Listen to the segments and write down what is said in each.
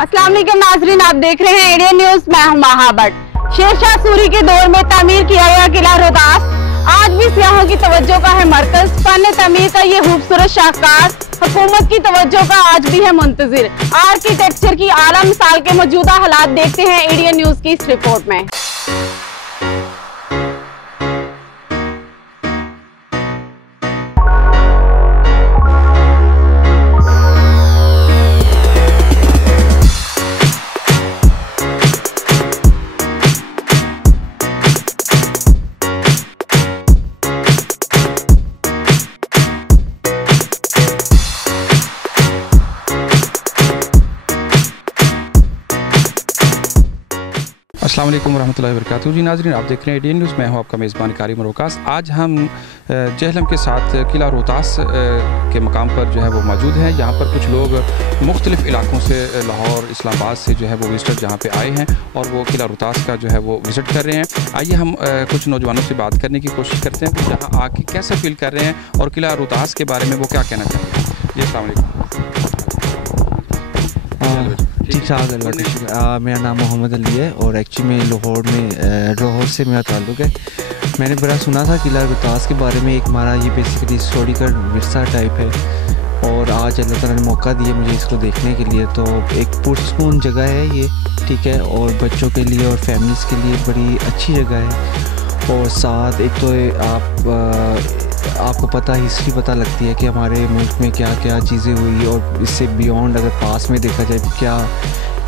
अस्सलाम वालेकुम नाजरीन, आप देख रहे हैं इंडियन न्यूज। मैं हूं महाबट। शेरशाह सूरी के दौर में तामीर किया गया किला रोहतास आज भी सियाहों की तवज्जो का है मरकज। फन तामीर का ये खूबसूरत शाहकार हुकूमत की तवज्जो का आज भी है मुंतजिर। आर्किटेक्चर की आला मिसाल के मौजूदा हालात देखते हैं इंडियन न्यूज की इस रिपोर्ट में। अस्सलाम वालेकुम रहमतुल्लाहि व बरकातहू। जी नाज़रीन, आप देख रहे हैं इंडियन न्यूज़। मैं हूं आपका मेज़बान कारिम रोहतास। आज हम जहलम के साथ किला रोहतास के मकाम पर जो है वो मौजूद हैं। यहाँ पर कुछ लोग मुख्तलिफ़ इलाकों से, लाहौर, इस्लामाबाद से जो है वो विज़िटर यहाँ पे आए हैं और वो किला रोहतास का जो है वो विज़िट कर रहे हैं। आइए हम कुछ नौजवानों से बात करने की कोशिश करते हैं कि यहाँ आके कैसे फ़ील कर रहे हैं और किला रोहतास के बारे में वो क्या कहना चाहते हैं। जी अस्सलाम वालेकुम। ठीक ठाक है। मेरा नाम मोहम्मद अली है और एक्चुअली में लाहौर से मेरा ताल्लुक़ है। मैंने बड़ा सुना था किला रोहतास के बारे में। एक हमारा ये बेसिकली हिस्टोरिकल विरसा टाइप है और आज अल्लाह ताला ने मौका दिया मुझे इसको देखने के लिए। तो एक पुरसकून जगह है ये, ठीक है, और बच्चों के लिए और फैमिलीज़ के लिए बड़ी अच्छी जगह है। और साथ एक तो आपको पता हिस्ट्री पता लगती है कि हमारे मुल्क में क्या क्या चीज़ें हुई और इससे बियॉन्ड अगर पास में देखा जाए क्या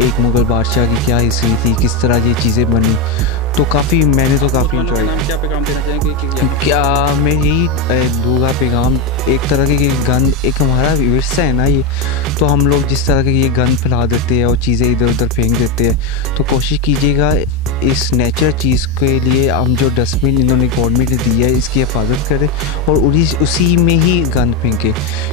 एक मुग़ल बादशाह की क्या हिस्ट्री थी, किस तरह ये चीज़ें बनी। तो मैंने तो काफ़ी इंजॉय क्या पैगाम देना चाहेंगे? क्या मैं यही दूंगा पैगाम, एक तरह के गंद एक हमारा विरसा है ना ये, तो हम लोग जिस तरह के ये गंद फैला देते हैं और चीज़ें इधर उधर फेंक देते हैं, तो कोशिश कीजिएगा इस नेचर चीज़ के लिए हम जो डस्टबिन इन्होंने गवर्नमेंट ने दिया है इसकी हिफाजत करें और उसी में ही गंद फेंके।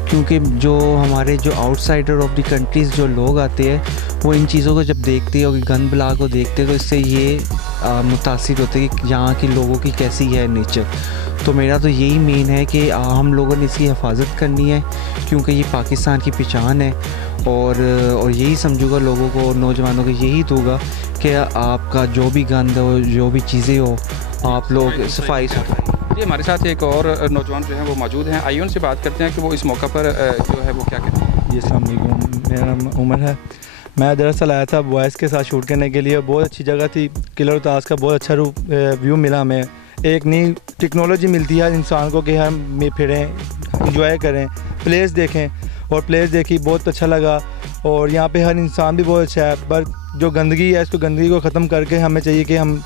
क्योंकि जो हमारे जो आउटसाइडर ऑफ द कंट्रीज़ जो लोग आते हैं वो इन चीज़ों को जब देखते हैं और गंद बला को देखते हैं तो इससे ये मुतासिर होते हैं कि यहाँ के लोगों की कैसी है नेचर। तो मेरा तो यही मेन है कि हम लोगों ने इसकी हिफाजत करनी है क्योंकि ये पाकिस्तान की पहचान है। और यही समझूंगा लोगों को, नौजवानों को यही दूंगा कि आपका जो भी गंद हो, जो भी चीज़ें हो, आप लोग सफाई जी। हमारे साथ एक और नौजवान जो हैं वो मौजूद हैं। आइए उनसे बात करते हैं कि वो इस मौका पर जो है वो क्या कहते हैं। जी अस्सलाम वालेकुम, मेरा नाम उमर है। मैं दरअसल आया था बॉयज़ के साथ शूट करने के लिए। बहुत अच्छी जगह थी किला रोहतास का, बहुत अच्छा व्यू मिला हमें। एक नई टेक्नोलॉजी मिलती है इंसान को कि हम फिरें, इंजॉय करें, प्लेस देखें। और प्लेस देखी, बहुत अच्छा लगा। और यहाँ पे हर इंसान भी बहुत अच्छा है, पर जो गंदगी है इसको गंदगी को ख़त्म करके हमें चाहिए कि हम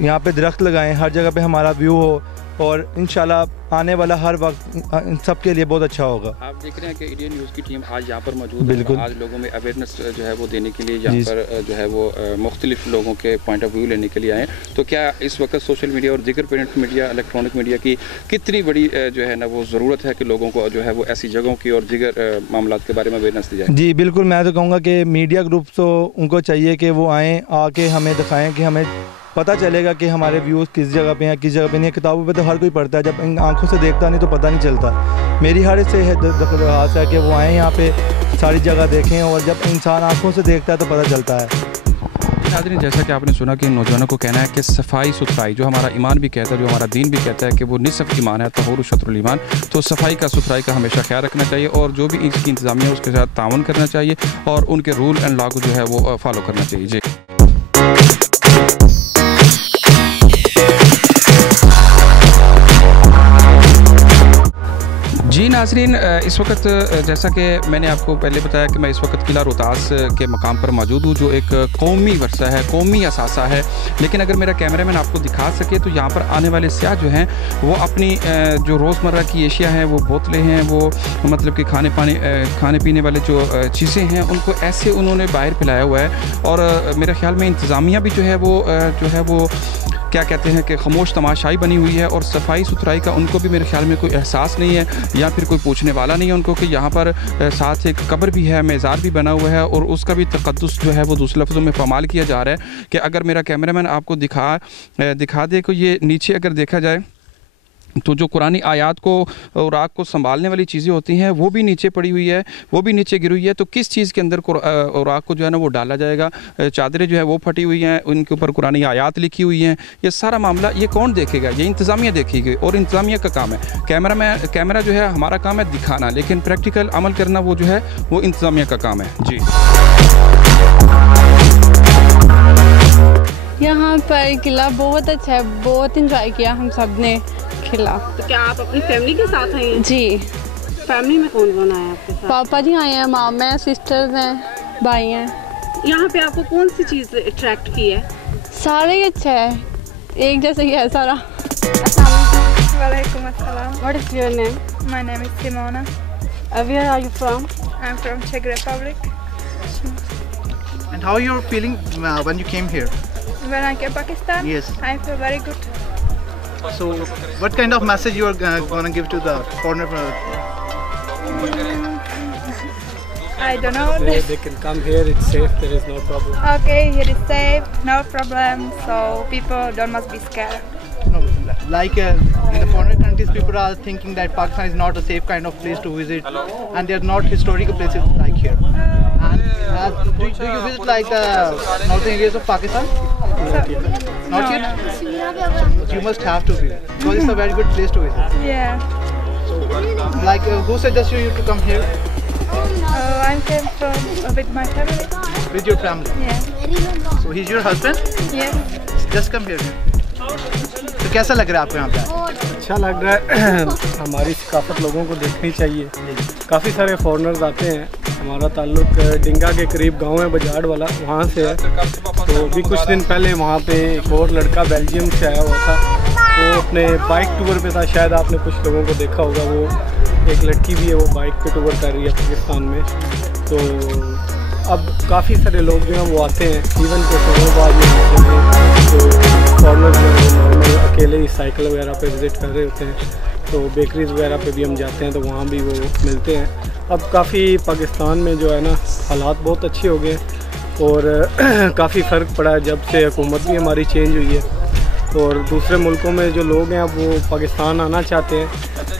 यहाँ पे दरख्त लगाएं, हर जगह पे हमारा व्यू हो और इंशाल्लाह आने वाला हर वक्त इन सब के लिए बहुत अच्छा होगा। आप देख रहे हैं कि इंडियन न्यूज़ की टीम आज यहाँ पर मौजूद है। बिल्कुल। आज लोगों में अवेयरनेस जो है वो देने के लिए यहाँ पर जो है वो मुख्तलिफ लोगों के पॉइंट ऑफ व्यू लेने के लिए आए। तो क्या इस वक्त सोशल मीडिया और दीगर प्रिंट मीडिया, इलेक्ट्रॉनिक मीडिया की कितनी बड़ी जो है ना वो ज़रूरत है कि लोगों को जो है वो ऐसी जगहों की और दीगर मामलात के बारे में अवेयरनेस दी जाए? जी बिल्कुल, मैं तो कहूँगा कि मीडिया ग्रुप्स तो उनको चाहिए कि वो आएँ, आके हमें दिखाएँ कि हमें पता चलेगा कि हमारे व्यूज़ किस जगह पे हैं, किस जगह पे नहीं है। किताबों पे तो हर कोई पढ़ता है, जब इन आंखों से देखता नहीं तो पता नहीं चलता। मेरी हर से दरख्वास्त है कि वो आएँ यहाँ पे, सारी जगह देखें और जब इंसान आंखों से देखता है तो पता चलता है। नाज़रीन, जैसा कि आपने सुना कि नौजवानों को कहना है कि सफाई सुथराई, जो हमारा ईमान भी कहता है, जो हमारा दीन भी कहता है कि वो निसफ़ ईमान है, तहूर शत्रुल ईमान। तो सफाई का, सुथराई का हमेशा ख्याल रखना चाहिए और जो भी इसकी इंतज़ामिया है उसके साथ ताउन करना चाहिए और उनके रूल एंड लॉ को जो है वो फॉलो करना चाहिए। जी जी नाज़रीन, इस वक्त जैसा कि मैंने आपको पहले बताया कि मैं इस वक्त किला रोहतास के मकाम पर मौजूद हूँ, जो एक कौमी वर्सा है, कौमी असासा है। लेकिन अगर मेरा कैमरामैन आपको दिखा सके तो यहाँ पर आने वाले सियाह जो हैं वो अपनी जो रोज़मर्रा की एशिया हैं, वो बोतलें हैं, वो मतलब कि खाने पीने वाले जो चीज़ें हैं उनको ऐसे उन्होंने बाहर फैलाया हुआ है। और मेरे ख्याल में इंतज़ामिया भी जो है वो क्या कहते हैं कि खामोश तमाशाई बनी हुई है और सफाई सुथराई का उनको भी मेरे ख्याल में कोई एहसास नहीं है या फिर कोई पूछने वाला नहीं है उनको कि यहाँ पर साथ एक कब्र भी है, मेज़ार भी बना हुआ है और उसका भी तक़द्दुस जो है वो दूसरे लफ्ज़ों में पामाल किया जा रहा है। कि अगर मेरा कैमरामैन आपको दिखा दे कि ये नीचे अगर देखा जाए तो जो कुरानी आयात को और आग को संभालने वाली चीज़ें होती हैं वो भी नीचे पड़ी हुई है, वो भी नीचे गिरी हुई है। तो किस चीज़ के अंदर और आग को जो है ना वो डाला जाएगा, चादरें जो है वो फटी हुई हैं, उनके ऊपर कुरानी आयात लिखी हुई हैं। ये सारा मामला ये कौन देखेगा? ये इंतज़ामिया देखेगी और इंतज़ामिया का काम है। कैमरा जो है हमारा काम है दिखाना, लेकिन प्रैक्टिकल अमल करना वो जो है वो इंतज़ामिया का काम है। जी, यहाँ पर किला बहुत अच्छा है, बहुत इंजॉय किया हम सब ने किला। तो क्या आप अपनी फैमिली के साथ आई हैं? जी। फैमिली में कौन कौन आया आपके साथ? पापा जी आए हैं, मामा है, सिस्टर्स हैं, भाई हैं। यहाँ पे आपको कौन सी चीज़ अट्रैक्ट की है? सारे ही अच्छा है, एक जैसे ही है सारा। Walaikum assalam. What is your name? My name is Simona. Where are you from? I'm from Czech Republic. And how you're feeling when you came here? When I came to Pakistan, Yes. I feel very good. So, what kind of message you are gonna give to the foreigner? I don't know. They can come here, it's safe, there is no problem. Okay, here is safe, no problem. So people don't must be scared. No, like in the foreign countries, people are thinking that Pakistan is not a safe kind of place to visit, and they are not historical places like here. And do you visit like the northern areas of Pakistan? Not yet. You must have to be, because it's a very good place to visit. Yeah. Like who suggested you to come here I came from with my family. with your family? Yeah. So he's your husband? Yeah. Just come here. तो कैसा लग रहा है आपको यहाँ पे? अच्छा लग रहा है। हमारी सकाफत लोगों को देखनी चाहिए। काफ़ी सारे फॉरेनर्स आते हैं। हमारा ताल्लुक डिंगा के करीब गांव है बजाड़ वाला, वहाँ से है। तो अभी कुछ दिन पहले वहाँ पे एक और लड़का बेल्जियम से आया हुआ था, वो अपने बाइक टूर पे था। शायद आपने कुछ लोगों को देखा होगा, वो एक लड़की भी है, वो बाइक पे टूर कर रही है पाकिस्तान में। तो अब काफ़ी सारे लोग जो हैं वो आते हैं, इवन के शहरों जो फॉरनर्स नॉर्मल अकेले ही साइकिल वगैरह पे विज़िट कर रहे होते हैं। तो बेकरीज़ वगैरह पे भी हम जाते हैं तो वहाँ भी वो मिलते हैं। अब काफ़ी पाकिस्तान में जो है ना हालात बहुत अच्छे हो गए और काफ़ी फ़र्क पड़ा है जब से हुकूमत भी हमारी चेंज हुई है। और दूसरे मुल्कों में जो लोग हैं अब वो पाकिस्तान आना चाहते हैं,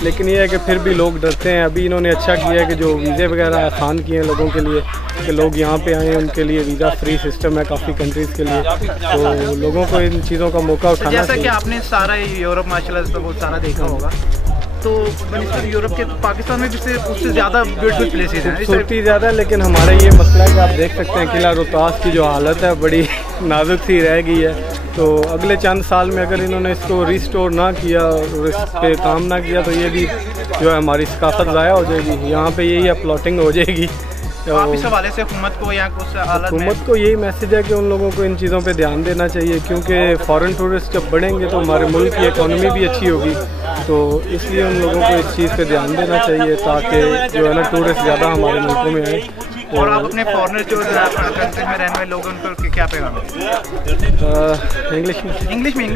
लेकिन ये है कि फिर भी लोग डरते हैं। अभी इन्होंने अच्छा किया है कि जो वीज़े वगैरह आसान किए हैं लोगों के लिए कि लोग यहाँ पे आएँ, उनके लिए वीज़ा फ्री सिस्टम है काफ़ी कंट्रीज़ के लिए। तो लोगों को इन चीज़ों का मौका उठाना चाहिए। जैसा कि आपने सारा यूरोप माशाल्लाह से बहुत सारा देखा होगा, तो यूरोप के पाकिस्तान में भी उससे ज़्यादा ब्यूटीफुल प्लेसेस हैं, खूबसूरती ज़्यादा है। लेकिन हमारा ये मसला है कि आप देख सकते हैं किला रोहतास की जो हालत है बड़ी नाजुक सी रह गई है। तो अगले चंद साल में अगर इन्होंने इसको रिस्टोर ना किया और इस पे काम ना किया तो ये भी जो है हमारी सकाफत ज़ाया हो जाएगी। यहाँ पे यही प्लॉटिंग हो जाएगी। तो आप इस हवाले से हुकूमत को या कुछ हुकूमत को यही मैसेज है कि उन लोगों को इन चीज़ों पे ध्यान देना चाहिए, क्योंकि फ़ॉरेन टूरिस्ट जब बढ़ेंगे तो हमारे मुल्क की इकॉनमी भी अच्छी होगी। तो इसलिए उन लोगों को इस चीज़ पे ध्यान देना चाहिए ताकि जो है ना टूरिस्ट ज़्यादा हमारे मुल्कों में आए। और आप अपने फॉरेनर जो कंट्री में रहने वाले लोगों को क्या पैगाम है? इंग्लिश में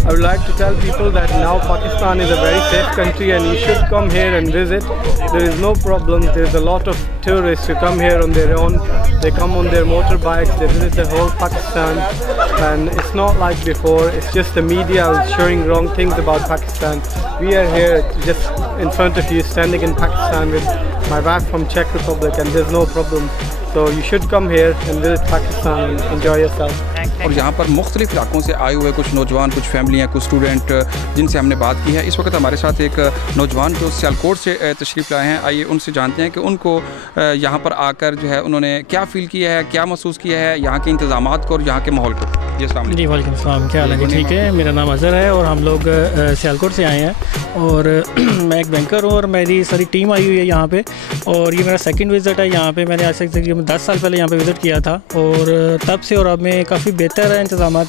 I would like to tell people that now Pakistan is a very safe country and you should come here and visit. There is no problem. There is a lot of tourists who come here on their own. They come on their motorbikes. They visit the whole Pakistan, and it's not like before. It's just the media is showing wrong things about Pakistan. We are here just in front of you, standing in Pakistan with my wife from Czech Republic, and there's no problem. So you should come here and visit Pakistan and enjoy yourself. और यहाँ पर मुख्तलिफ़ इलाकों से आए हुए कुछ नौजवान, कुछ फैमिलियाँ, कुछ स्टूडेंट जिनसे हमने बात की है। इस वक्त हमारे साथ एक नौजवान जो सियालकोट से तशरीफ़ लाए हैं। आइए उनसे जानते हैं कि उनको यहाँ पर आकर जो है उन्होंने क्या फ़ील किया है, क्या महसूस किया है यहाँ के इंतज़ामात को और यहाँ के माहौल को। जी वालेकुम सलाम, क्या हाल है? ठीक है, मेरा नाम अज़हर है और हम लोग सियालकोट से आए हैं और मैं एक बैंकर हूँ और मेरी सारी टीम आई हुई है यहाँ पे। और ये मेरा सेकंड विज़िट है यहाँ पे। मैंने आज से तकरीबन 10 साल पहले यहाँ पे विज़िट किया था और तब से और अब में काफ़ी बेहतर है इंतज़ामात।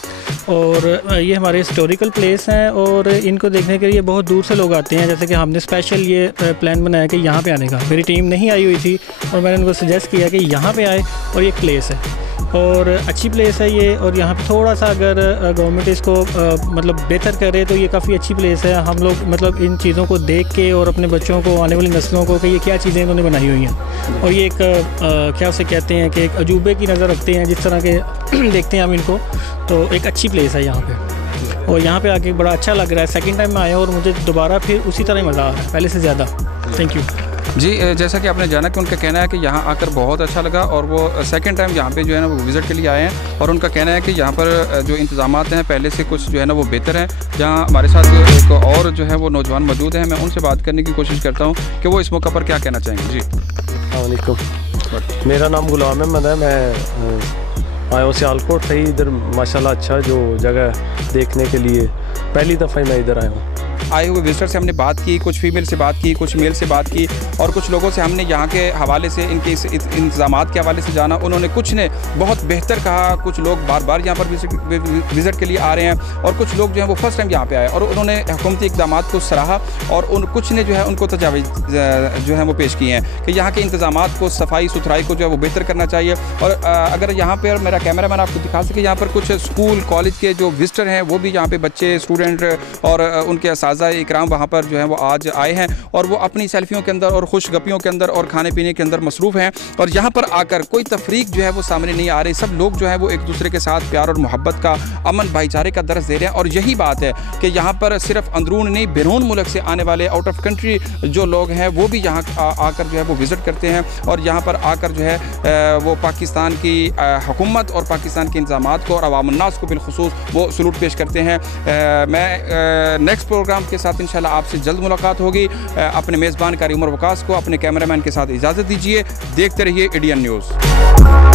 और ये हमारे हिस्टोरिकल प्लेस हैं और इनको देखने के लिए बहुत दूर से लोग आते हैं। जैसे कि हमने स्पेशल ये प्लान बनाया कि यहाँ पे आने का। मेरी टीम नहीं आई हुई थी और मैंने उनको सजेस्ट किया कि यहाँ पे आए और ये प्लेस है और अच्छी प्लेस है ये। और यहाँ पे थोड़ा सा अगर गवर्नमेंट इसको मतलब बेहतर करे तो ये काफ़ी अच्छी प्लेस है। हम लोग मतलब इन चीज़ों को देख के और अपने बच्चों को, आने वाली नस्लों को कि ये क्या चीज़ें इन्होंने बनाई हुई हैं और ये एक क्या उसे कहते हैं कि एक अजूबे की नज़र रखते हैं जिस तरह के देखते हैं हम इनको। तो एक अच्छी प्लेस है यहाँ पे और यहाँ पे आके बड़ा अच्छा लग रहा है। सेकंड टाइम मैं आया और मुझे दोबारा फिर उसी तरह ही मज़ा आ रहा है, पहले से ज़्यादा। थैंक यू जी। जैसा कि आपने जाना कि उनका कहना है कि यहाँ आकर बहुत अच्छा लगा और वो सेकंड टाइम यहाँ पे जो है ना वो विज़िट के लिए आए हैं और उनका कहना है कि यहाँ पर जो इंतज़ामात हैं पहले से कुछ जो है ना वो बेहतर हैं। जहाँ हमारे साथ एक और जो है वो नौजवान मौजूद हैं, मैं उनसे बात करने की कोशिश करता हूँ कि वो इस मौका पर क्या कहना चाहेंगे। जी अस्सलामुअलैकुम, मेरा नाम गुलाम अहमद है। मैं आया हूँ सियालकोट से ही। इधर माशाल्लाह अच्छा जो जगह देखने के लिए, पहली दफ़ा मैं इधर आया हूँ। आए हुए विजिटर से हमने बात की, कुछ फीमेल से बात की, कुछ मेल से बात की और कुछ लोगों से हमने यहाँ के हवाले से, इनके इंतज़ामात के हवाले से जाना। उन्होंने कुछ ने बहुत बेहतर कहा, कुछ लोग बार बार यहाँ पर विज़िट के लिए आ रहे हैं और कुछ लोग जो हैं वो फर्स्ट टाइम यहाँ पे आए और उन्होंने हुकूमती इक़दामात को सराहा और कुछ ने जो है उनको तजावीज़ जो है वो पेश किए हैं कि यहाँ के इंतज़ामात को, सफाई सुथराई को जो है वो बेहतर करना चाहिए। और अगर यहाँ पर मेरा कैमरा मैन आपको दिखा सके, यहाँ पर कुछ स्कूल कॉलेज के जो विजिटर हैं वो भी यहाँ पे बच्चे, स्टूडेंट और उनके असातिज़ा इकराम वहाँ पर जो है वो आज आए हैं और वो अपनी सेल्फियों के अंदर और खुशगपियों के अंदर और खाने पीने के अंदर मसरूफ़ हैं। और यहाँ पर आकर कोई तफरीक जो है वो सामने नहीं आ रही, सब लोग जो है वो एक दूसरे के साथ प्यार और मोहब्बत का, अमन भाईचारे का दर्ज दे रहे हैं। और यही बात है कि यहाँ पर सिर्फ अंदरून नहीं, बैरून मुल्क से आने वाले, आउट ऑफ कंट्री जो लोग हैं वो भी यहाँ आकर जो है वो विज़िट करते हैं और यहाँ पर आकर जो है वो पाकिस्तान की हुकूमत और पाकिस्तान के इंतज़ामात को और अवामुन्नास को बिलखुसूस वो सलूट पेश करते हैं। मैं नेक्स्ट प्रोग्राम के साथ इंशाल्लाह आपसे जल्द मुलाकात होगी। अपने मेज़बान कारी उमर वकास को, अपने कैमरामैन के साथ इजाज़त दीजिए। देखते रहिए ADN न्यूज़।